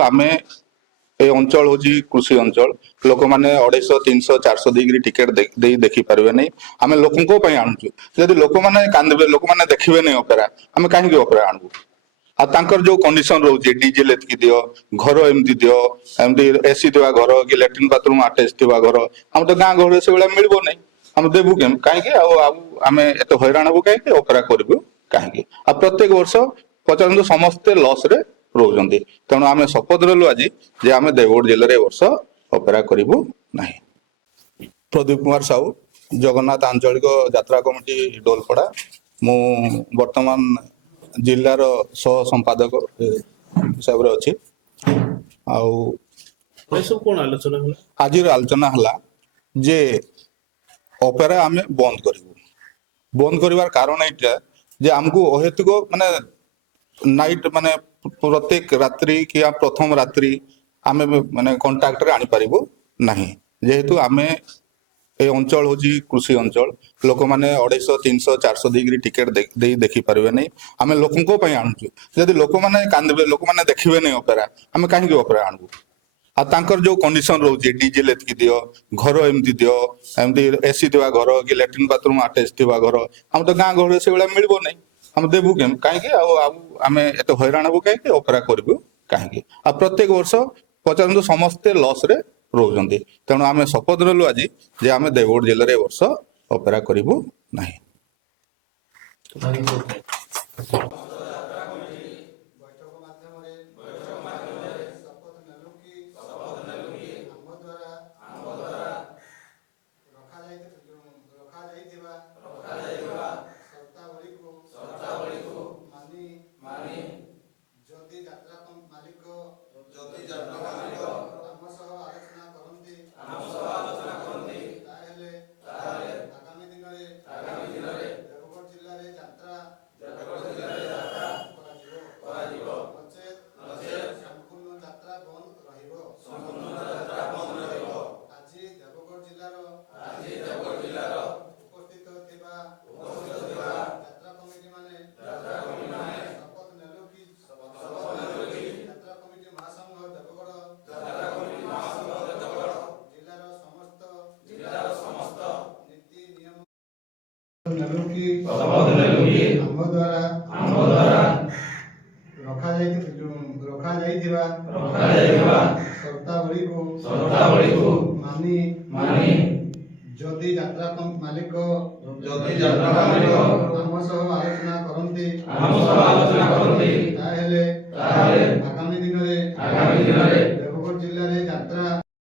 आमे ए अंचल हूँ कृषि अंचल लोक मैंने 250 300 400 देकर टिकेट दे देखी पारे नहीं आम लोकों आणुचु जदि लोक मैंने कांदे लोक मैंने देखिए नहीं ऑपेरा आम कहीं ऑपेरा आणबू आर जो कंडीशन रोचे डीजेल एतकी दियो घर एमती दियो एमती एसी थिबा घर कि लैट्रिन बाथरूम अटैच थिबा घर आम तो गाँ गहली से भाया मिलबो नहीं आम देबू केम कहीं आम एत हैरान हबू कहीं ऑपेरा करू कहीं प्रत्येक वर्ष पचास समस्ते लॉस रे रोचंती तेणु आम शपथ नेलु आज जे आम देवगढ़ जिले में वर्ष ऑपेरा करू ना। प्रदीप कुमार साहू जगन्नाथ आंचलिक यात्रा कमिटी डोलपड़ा मु वर्तमान जिलार सह संपादक हिसाब से अच्छी आज आलोचना है जे ऑपेरा आम बंद कर कारण यहाँ जे आमको अहेतुक माने नाइट माने प्रत्येक रात्रि कि प्रथम रात्रि आम माने कंटाक्ट रे आनी पारिबो नाही जेहेतु आम ए अंचल हूँ कृषि अंचल लोक मैंने 250 300 400 देकर टिकेट दे देखी पारे नहीं आम लोकों आणुचु जदि लोक मैंने कांदे लोक मैंने देखिए नहीं ऑपेरा आम कहीं ऑपेरा आणबू आर जो कंडीशन रोचे डीजेल एतकी दियो घर एमती दियो एमती एसी थिबा घर कि लैट्रिन बाथरूम अटैच थिबा घर आम तो गाँ गहली से भाया मिलबो नहीं आम देबू केम कहीं आम एत हैरान हबू कहीं ऑपेरा करू कहीं प्रत्येक वर्ष 50 समस्ते लॉस रे रोचंती तेणु आम शपथ नेलु आज जे आम देवगढ़ जिले में वर्ष ऑपेरा करू ना। जदि यात्रा मालिक आम सह आलोचना करते आगामी दिन में